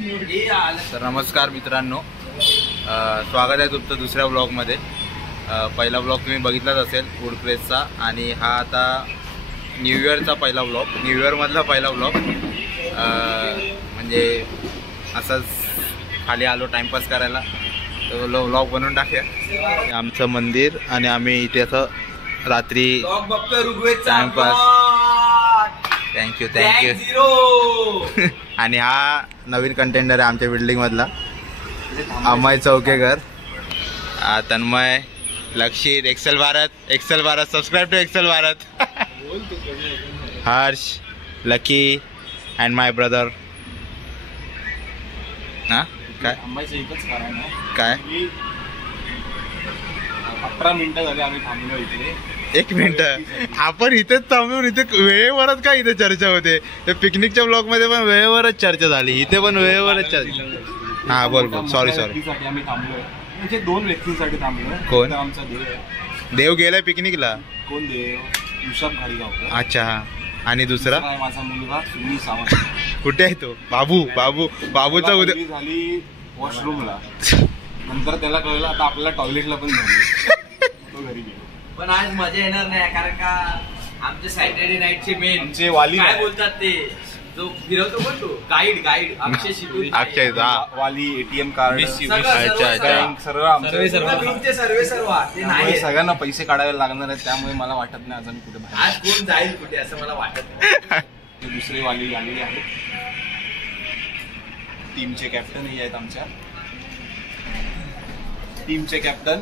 तर नमस्कार मित्रांनो, स्वागत आहे तुमचं दुसऱ्या ब्लॉगमध्ये। पहिला ब्लॉग तुम्ही बघितलाच असेल वुडप्रेसचा, आणि हा आता न्यू इयरचा पहिला ब्लॉग, न्यू इयरमधला पहिला ब्लॉग। म्हणजे असंच खाली आलो टाइमपास करायला, तर ब्लॉग बनवून टाकूया। आमचं मंदिर आणि आम्ही इथे असं रात्री टाइमपास। Thank you thank you. आणि हा नवीन कंटेंडर आहे आमच्या बिल्डिंग मधला, Amay Chaukekar, Tanmay, Lakshit, Excel Bharat subscribe to Excel Bharat, Harsh, lucky and my brother. हा काय काय 18 मिनिटं झाली आम्ही थांबलो इथे। 1 मिनिट आपण इथेच थांबून इथे वेळेवरच का इथे चर्चा होते। तर पिकनिकच्या ब्लॉग मध्ये पण वेळेवरच चर्चा झाली, इथे पण वेळेवरच चर्चा। हा बोल बोल, सॉरी आम्ही थांबलोय, म्हणजे 2 व्यक्तींसाठी थांबलोय। कोण? आमचा देव गेलाय पिकनिकला। कोण देव? ऋषभ घाडीगावकर। अच्छा, आणि दुसरा माझा मुलगा सुनील सावंत। कुठे आहे तो? बाबूचा उद्या झाली वॉशरूमला, नंतर त्याला कळलं आता आपल्याला टॉयलेटला पण झाली, तो घरी गेला। पण आज मजा येणार नाही, कारण का आमचे सॅटर्डे नाईटचे मेन आमचे वाली काय बोलतात ते, जो फिरवतो पण तो गाईड अक्षय शिटू, अक्षय वाली, एटीएम कार्ड, सर्व ते नाही। सगळ्यांना पैसे काढावे लागणार आहेत, त्यामुळे मला वाटत नाही अजून कुठे आज कोण जाईल कुठे असं मला वाटत नाही। दुसरे वाली आलेले आहेत, टीमचे कॅप्टन हे आहेत आमच्या टीमचे कॅप्टन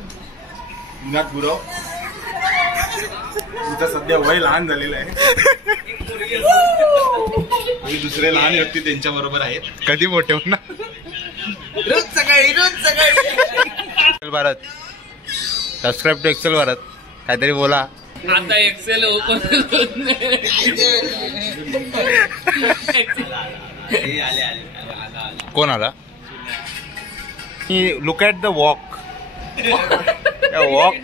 विनायक गुरव। तुझं सध्या वय लहान झालेलं आहे, दुसरे लहान व्यक्ती त्यांच्या बरोबर आहेत, कधी मोठे होणार। रोज सकाळी Excel Bharat, subscribe to Excel Bharat, काहीतरी बोला। आता एक्सेल ओपन कोण आला? Look at the walk, walk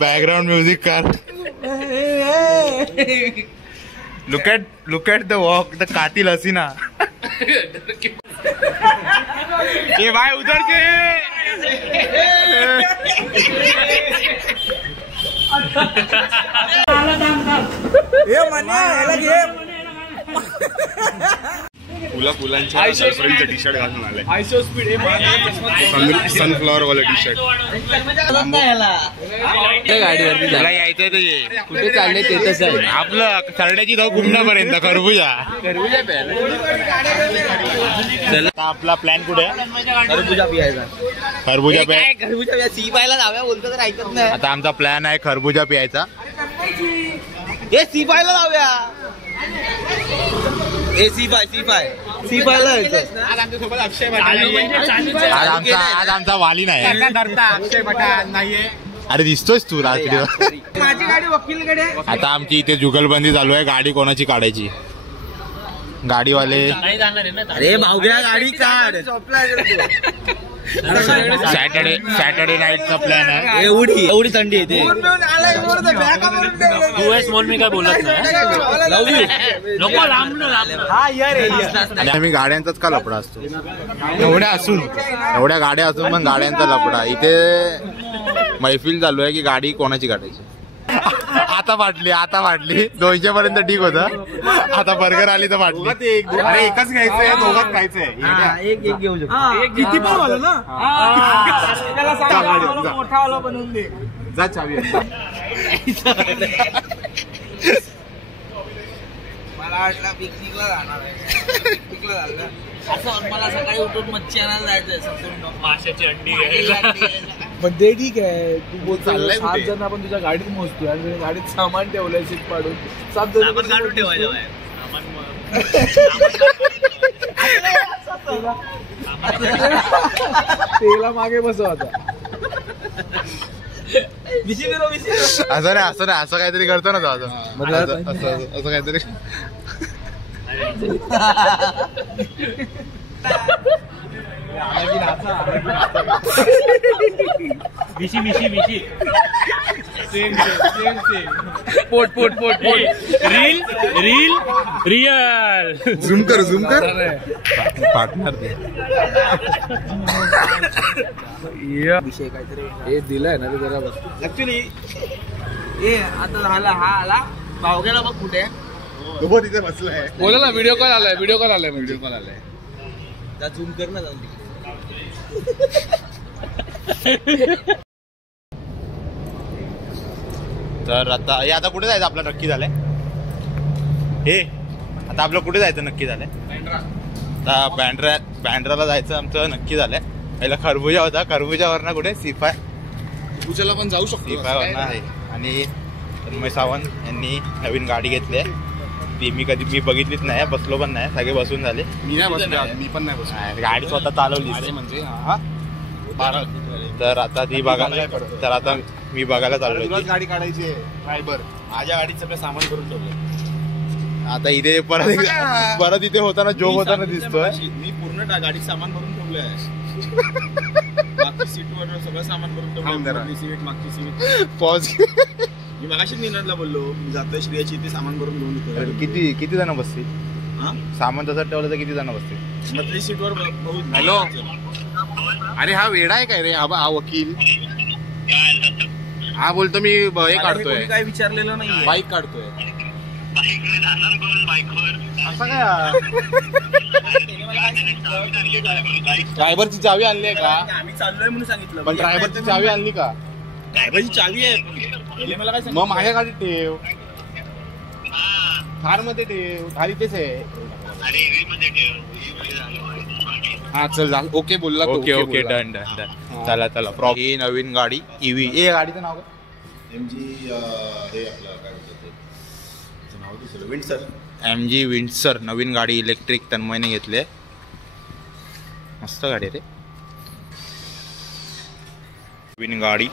background music car. Look at the walk, the कातिल हसीना। ये भाई उधर के फुलांच्या गर्लफ्रेंडचं टी शर्ट घालून आलाय, सनफ्लॉवर वाला टी शर्ट। त्याला यायचंय तर ये, कुठे चालले ते तसं आहे आपलं सरड्याची धाव घुमण्यापर्यंत खरबुजा। आपला प्लॅन कुठे आहे? खरबुजा पियायचा, खरबुजा खरबुजा सी पायला जाव्या बोलतो तर ऐकत नाही। आता आमचा प्लॅन आहे खरबुजा प्यायचा। हे सी पायला जाऊया, सी पायला आज आमच्यासोबत अक्षय आज आमचा वाली नाही, अक्षय भटान नाहीये। अरे दिसतोयस तू रात्री। माझी गाडी वकीलकडे। आता आमची इथे जुगलबंदी चालू आहे, गाडी कोणाची काढायची। गाडीवाले अरे भावग्या गाडी काढ। सॅटर्डे नाईटचा प्लॅन आहे। एवढी थंडी येते। मी काय बोलत नाही, आम्ही गाड्यांचाच का लफडा असतो, एवढ्या गाड्या असून पण गाड्यांचा लफडा। इथे मैफिल चालू आहे की गाडी कोणाची काढायची। आता वाटली 200 पर्यंत ठीक होतं, आता बर्गर आली तर वाटली। एकच घ्यायचंय, दोघात खायचंय, एक घेऊ शकतो, किती पण वाला ना, मोठा वाला बनवून दे, जा चावी। मला वाटलं पिकनिकला जाणार आहे, पिकनिकला झालं असं। मला सकाळी उठून मच्छी आणायला जायचंय, माशाची अंडी। पण ते ठीक आहे, तू बोलतो 7 जण आपण तुझ्या गाडीत मोजतो, आणि गाडीत सामान ठेवलंय सीट पाडून, 7 जण आपण काढून ठेवायचं। तेला मागे बसव आता। असं नाही, असं काहीतरी करतो ना तो, असं काहीतरी। मिशी मिशी मिशी पोट पोट पोट पोट रील रियल झूम कर पार्टनर दे. विषय काहीतरी हे दिलंय ना ते जरा बस. ऍक्च्युली ए आता झाला हा आला भावग्याला बघ कुठे तिथे बसलाय. बोला ना व्हिडिओ कॉल आलाय व्हिडिओ कॉल आलाय झूम कर ना जाऊन तर आता हे आता कुठे जायचं आपलं नक्की झालंय. हे आता आपलं कुठे जायचं नक्की झालंय. आता बँड्राला जायचं आमचं नक्की झालंय. पहिला खरबुजा होता, खरबुजावरनं कुठे सिफाय पूजेला पण जाऊ शकतो. सिफायवरनं आहे. आणि तन्मय सावंत यांनी नवीन गाडी घेतली आहे. ती मी बघितलीच नाही, बसलो पण नाही, सगळे बसून झाले. मी नाही बसलो, मी पण नाही बसलो. गाडी स्वतः चालवली म्हणजे तर आता ती बघायला, तर आता मी बघायला चाललोय. गाडी काढायची ड्रायव्हर. माझ्या गाडीत सगळं सामान करून ठेवलं. आता इथे परत इथे होताना जोग होताना दिसतोय. मी पूर्ण गाडीत सामान भरून ठेवलंय. मागची सीटवर सगळं सामान भरून ठेवलंय. सीट मागची सीट पॉज. मी मगाशीच निनादला बोललो मी जातोय श्रेयाची ते सामान भरून घेऊन येतो. किती जण बसतील? सामान तसं ठेवलं तर किती जण बसतील? मधली सीटवर बहुत. हॅलो, अरे हा वेडा आहे काय रे? हा वकील हा बोलतो मी हे काढतोय, काय विचारलेलं नाही, बाईक काढतोय. असं काय? ड्रायव्हरची चावी आणली आहे का? आम्ही चाललोय म्हणून सांगितलं. पण ड्रायव्हरची चावी आणली का? ड्रायव्हरची चावी आहे मला काय मग माझ्या गाडीत ठेव, थार मध्ये ठेव. थार इथेच आहे. हा चल झालं. ओके बोलला. Okay done. चला ही नवीन गाडी EV. ए गाडीचं नाव काय? MG विंडसर नवीन गाडी इलेक्ट्रिक तन्मयने घेतली. मस्त गाडी रे. नवीन गाडी.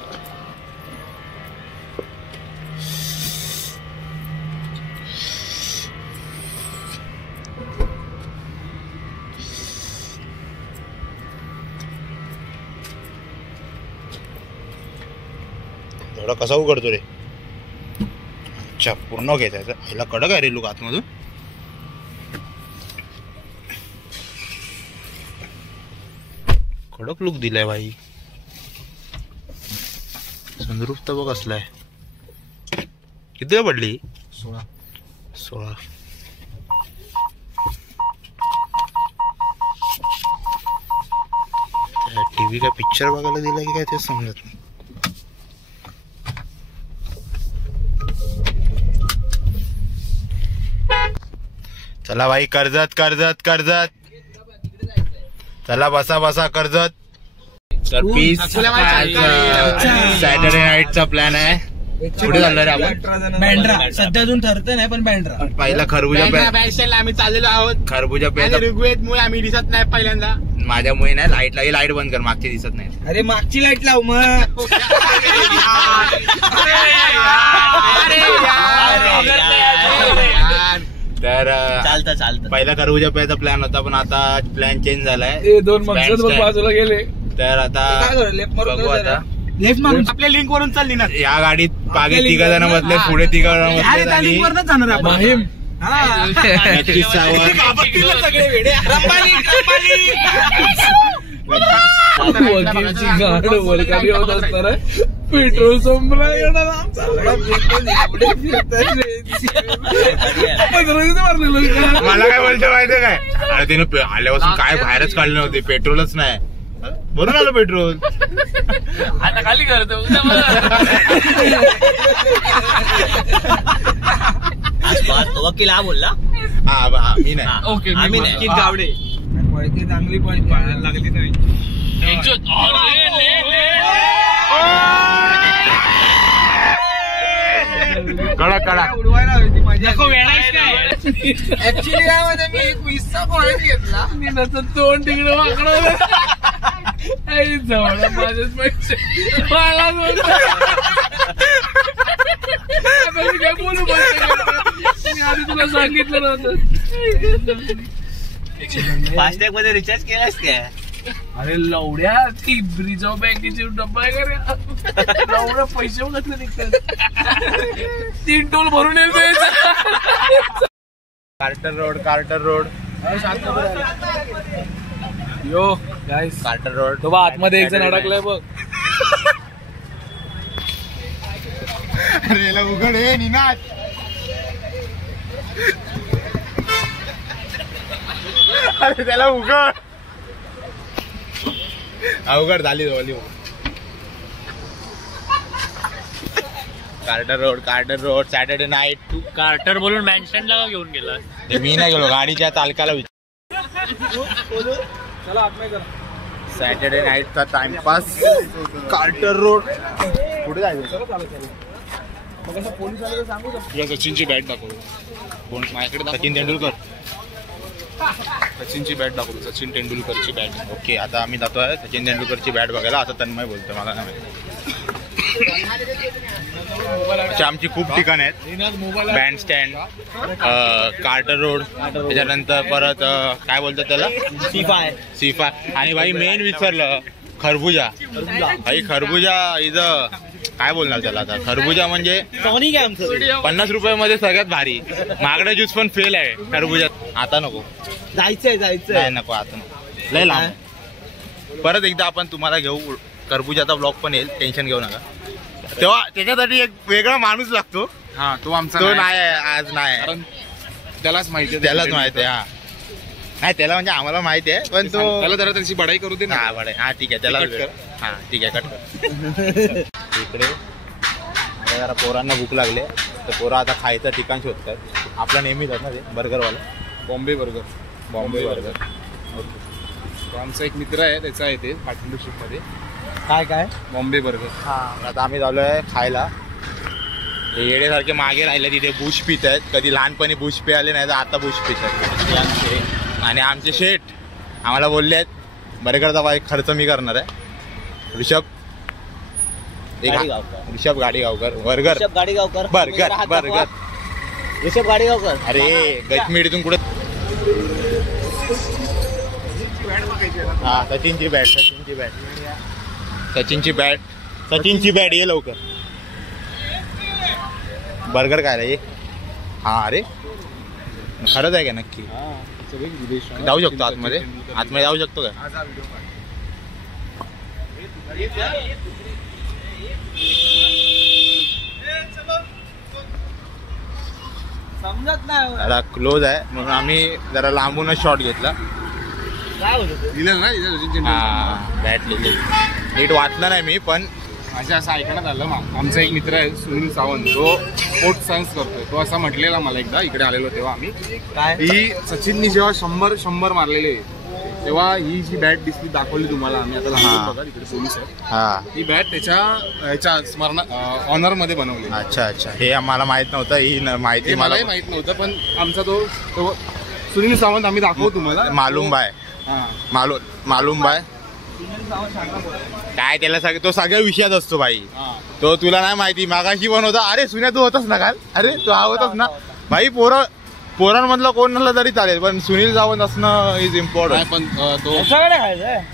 थोडा कसा उघडतो रे? अच्छा पूर्ण घ्यायचं. ह्याला कडक आहे रे लुक आतमधून. कडक लुक दिलाय भाई. संद्रूप तर बघ असलाय. किती पडली? 16. टीव्ही का पिक्चर बघायला दिला की काय ते समजत नाही. चला भाई कर्जत. चला बसा कर्जत. तर पीस सॅटर्डे नाईटचा प्लॅन आहे. कुठे चाललो रे आपण? बँड्रा. सध्या अजून ठरतं नाही पण बँड्रा. पहिला खरबुजा आम्ही चाललेलो आहोत. खरबुजा प्यायचा. ऋग्वेद मुळे आम्ही दिसत नाही पहिल्यांदा. माझ्यामुळे नाही. लाईट बंद कर, मागची दिसत नाही. अरे मागची लाईट लाव मग. तर चालतं पहिला खरबुजा प्यायचा प्लॅन होता, पण आता प्लॅन चेंज झालाय. 2 माणसं बाजूला गेले. तर आता बघू. आता लेफ्ट मारून आपल्या लिंक वरून चालली ना या गाडीत मागे 3 जण बसले, पुढे 3 जण बसले. आणि जाणार आपण. माहीम नक्कीच सगळे वेडे. वकीलची गाड वरखाली होत असताना पेट्रोल संपला. मला काय बोलतो माहितीये काय? अरे तिने आल्यापासून काय बाहेरच काढले नव्हते, पेट्रोलच नाही. भरून आलं पेट्रोल. आता खाली करतो. वकील हा बोलला. मी नाही. ओके आम्ही नाही. गावडे पळते चांगली पळायला लागली नाही. कडा उडवायला हवी ती माझ्या. ऍक्च्युली यामध्ये मी एक 20चा पॉईंट घेतला. मी नसतं तोंड तिकडे वाकडं जवळ माझेच पैसे मला काय बोलू. आधी तुला सांगितलं नव्हतं. फास्टॅग मध्ये रिचार्ज केलास काय? अरे लवड्या ती रिझर्व्ह बँकेची डब्बा आहे का रे? एवढं पैसे कसले निघतात 3 टोल भरून येतो. कार्टर रोड यो गाईस कार्टर रोड. तो बा आतमध्ये एक जण अडकलाय बघ. अरे उघड आहे निनाद. अरे त्याला उघड. अवघड झाली कार्टर रोड सॅटर्डे नाईट. तू कार्टर बोलून मॅन्शनला का घेऊन गेला? मी नाही गेलो, गाडीच्या चालकाला चला आतमध्ये करा. सॅटर्डे नाईटचा टाइमपास कार्टर रोड. पुढे जायचं. मग असं पोलीस आले तर सांगू शकतो. तुला सचिनची बॅट दाखवतो. कोण माझ्याकडे सचिन तेंडुलकर. सचिनची बॅट दाखवतो. सचिन तेंडुलकरची बॅट. ओके, आता आम्ही जातोय सचिन तेंडुलकरची बॅट बघायला. आता तन्मय बोलतोय, मला नाही माहिती. आमची खूप ठिकाण आहेत. बँड स्टँड, कार्टर रोड, त्याच्यानंतर परत काय बोलतात त्याला, सीफाय. आणि भाई मेन विसरलं, खरबुजा. भाई खरबुजा इथं काय बोलणार त्याला आता. खरबुजा म्हणजे 50 रुपयामध्ये सगळ्यात भारी. मागडा ज्यूस पण फेल आहे खरबुजात. आता नको, जायचंय नको आता नको, लय लांब. परत एकदा आपण तुम्हाला घेऊ. खरबुजाचा ब्लॉग पण येईल, टेन्शन घेऊ नका. तेव्हा त्याच्यासाठी एक वेगळा माणूस लागतो. हा, तो आमचा तो नाही आहे आज, नाही कारण त्यालाच माहिती आहे. त्यालाच माहिती आहे. हा नाही, त्याला म्हणजे आम्हाला माहिती आहे, पण तो त्याला जरा त्याची बढाई करू दे ना. हा ठीक आहे, त्याला कट कर. हा ठीक आहे, कट कर. इकडे आता जरा पोरांना भूक लागली, तर पोरं आता खायचं ठिकाण शोधतात. आपला नेहमीच आहे ना ते बर्गरवाला, बॉम्बे बर्गर. बॉम्बे बर्गर. तो आमचा एक मित्र आहे, त्याचा आहे ते पार्टनरशिप मध्ये. काय बॉम्बे बर्गर. आता आम्ही झालोय खायला. येडेसारखे मागे राहिले तिथे. बुश पित आहेत. कधी लहानपणी बुश प्याले नाही, तर आता बुश पित आहेत. आणि आमचे शेठ आम्हाला बोलले आहेत बर्गरचा खर्च मी करणार आहे. ऋषभ गाडीगावकर बर्गर. ऋषभ गाडीगावकर. अरे गजमेडीतून कुठे. हा, सचिनची बॅट ये लवकर. बर्गर काय रे. हा, अरे खरंच आहे का नक्की. जाऊ शकतो आतमध्ये जाऊ शकतो का. समजत नाही. जरा क्लोज आहे म्हणून आम्ही जरा लांबूनच शॉट घेतला. काय होतं लिहिलं ना इथे. हा, बॅट लिहिली. नीट वाचलं नाही मी, पण माझ्या असं ऐकण्यात आलं. आमचा एक मित्र आहे सुनील सावंत, तो स्पोर्ट्स सायन्स करतोय. तो असा म्हटलेला मला एकदा, इकडे आलेलो तेव्हा आम्ही, ही सचिननी जेव्हा 100 मारलेले तेव्हा ही जी बॅट दिसली, दाखवली तुम्हाला आम्ही. आता लहान बघा तिकडे पोलीस आहे. हा, ही बॅट त्याच्या ह्याच्या स्मरण ऑनर मध्ये बनवली. अच्छा, हे आम्हाला माहित नव्हतं. ही माहिती मलाही माहित नव्हतं, पण आमचा तो सुनील सावंत आम्ही दाखवू तुम्हाला. मालूम बाय. काय त्याला तो सगळ्या विषयात असतो भाई. तो तुला नाही माहिती. मागाशी पण होता. अरे सुन्या तू होतास ना काल. अरे तू हा होतास ना भाई. पोरांमधला कोण नसलं तरी चालेल, पण सुनील सावंत असणं इज इम्पॉर्टंट. पण तो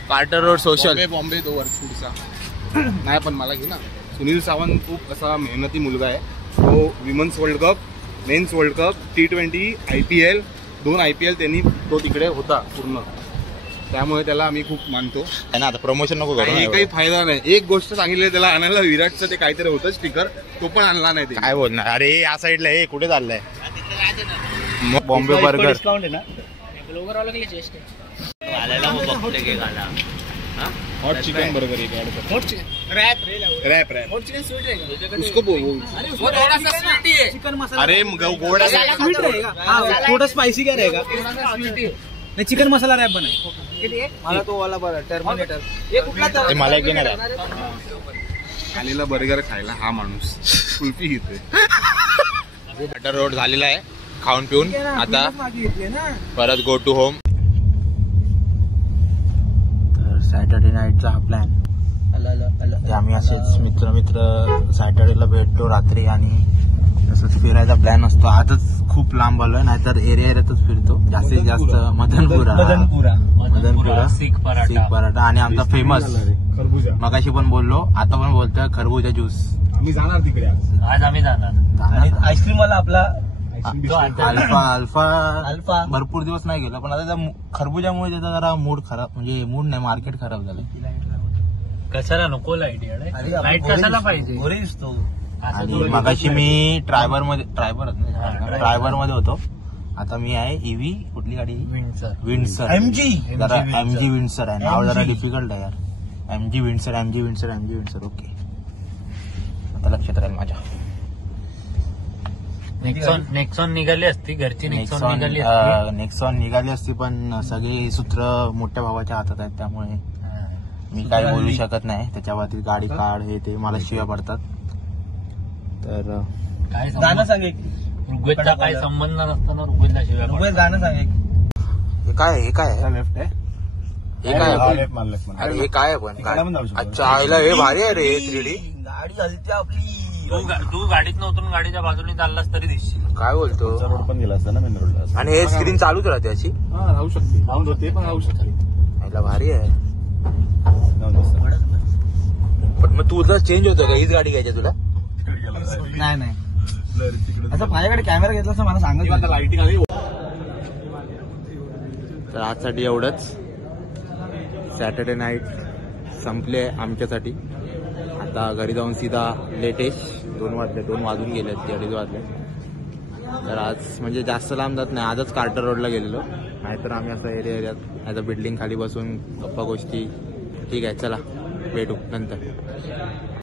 कार्टर रोड सोशल बॉम्बे तो वर्षपूरचा नाही. पण मला घे ना. सुनील सावंत खूप असा मेहनती मुलगा आहे. तो women's world cup, men's world cup, T20, IPL 2 IPL त्यांनी तो तिकडे होता पूर्ण. त्यामुळे त्याला आम्ही खूप मानतो. ना. आता प्रमोशन नको करू. काही फायदा नाही. एक गोष्ट सांगितली त्याला आणायला, विराटचं ते काहीतरी होतं स्टिकर, तो पण आणला नाही. काय बोलणार. अरे या साईडला हे कुठे चाललंय. बॉम्बे बर्गर. डिस्काउंट आहे ना. हॉट चिकन बर्गर एक ऍड कर. रॅप उसको बोल. चिकन मसाला. अरे गोड स्वीट रहेगा. थोड़ा स्पाइसी क्या रहेगा. नहीं, चिकन मसाला रॅप बनाय. मला तो वाला बरं टर्मिनेटर. हे कुठला मला एक घेणार आहे. आलेला बर्गर खायला हा माणूस कुल्फी घेतोय. कार्टर रोड झालेला आहे खाऊन पिऊन. आता परत गो टू होम. तर सॅटर्डे नाईटचा हा प्लॅन. आम्ही असेच मित्र सॅटर्डेला भेटतो रात्री आणि तसंच फिरायचा प्लॅन असतो. आजच खूप लांब आलोय, नाहीतर एरिया एरियातच फिरतो जास्तीत जास्त. मदनपुरा सीख पराठा आणि आमचा फेमस खरबुजा. मगाशी पण बोललो, आता पण बोलतोय खरबूजा ज्यूस. आम्ही जाणार तिकडे आज. आज आम्ही जाणार. आईस्क्रीम वाला आपला अल्फा भरपूर दिवस नाही गेलो, पण आता त्या खरबुजामुळे त्याचा जरा मूड खराब, म्हणजे मूड नाही, मार्केट खराब झालं. कशाला नको लाईट लाईट कशाला पाहिजे. आणि मगाशी मी ड्रायव्हर मध्ये होतो, आता मी आहे ईव्ही. कुठली गाडी? विंडसर. जरा एमजी विंडसर आहे, नाव जरा डिफिकल्ट आहे यार. MG Windsor. ओके, आता लक्षात राहील माझ्या. नेक्सॉन निघाली असती, घरची नेक्सॉन निघाली असती, पण सगळे सूत्र मोठ्या भावाच्या हातात आहेत, त्यामुळे मी काही बोलू शकत नाही त्याच्यावरती. गाडी काढ हे ते मला शिव्या पडतात. तर काय गाणं सांग एक. ऋग्वेदचा काय संबंध नसताना ऋग्वेदला शिवाय ऋग्वेद गाणं सांग एक. हे काय लेफ्ट आहे. हे काय आहे? लेफ्ट मार, लेफ्ट मार. अरे हे काय आहे पण इकडे पण जाऊ शकतो. अच्छा, आईला हे भारी आहे रे 3D. गाडी हलते आपली. तू गाडीत उतरून गाडीच्या बाजूने चाललास तरी दिसशील. काय बोलतो? रोड पण गेला असता ना मेन रोडला. आणि हे स्क्रीन चालूच राहते अशी? हा, राहू शकते. राहून होते पण राहू शकते. आईला भारी आहे. जाऊन बस. पण मग तुझं चेंज होतं का? हीच गाडी घ्यायची तुला? नाही असं माझ्याकडे कॅमेरा घेतला असं मला सांगत. लाईटिंग आली. तर आजसाठी एवढंच. सॅटर्डे नाईट संपले आमच्यासाठी. आता घरी जाऊन सीधा लेटेस्ट 2 वाजून गेले, 2:30 वाजले. तर आज म्हणजे जास्त लांब जात नाही, आजच कार्टर रोडला गेलेलो, नाहीतर आम्ही असं एरियात ॲज अ बिल्डिंग खाली बसून गप्पा गोष्टी. ठीक आहे, चला भेटू नंतर.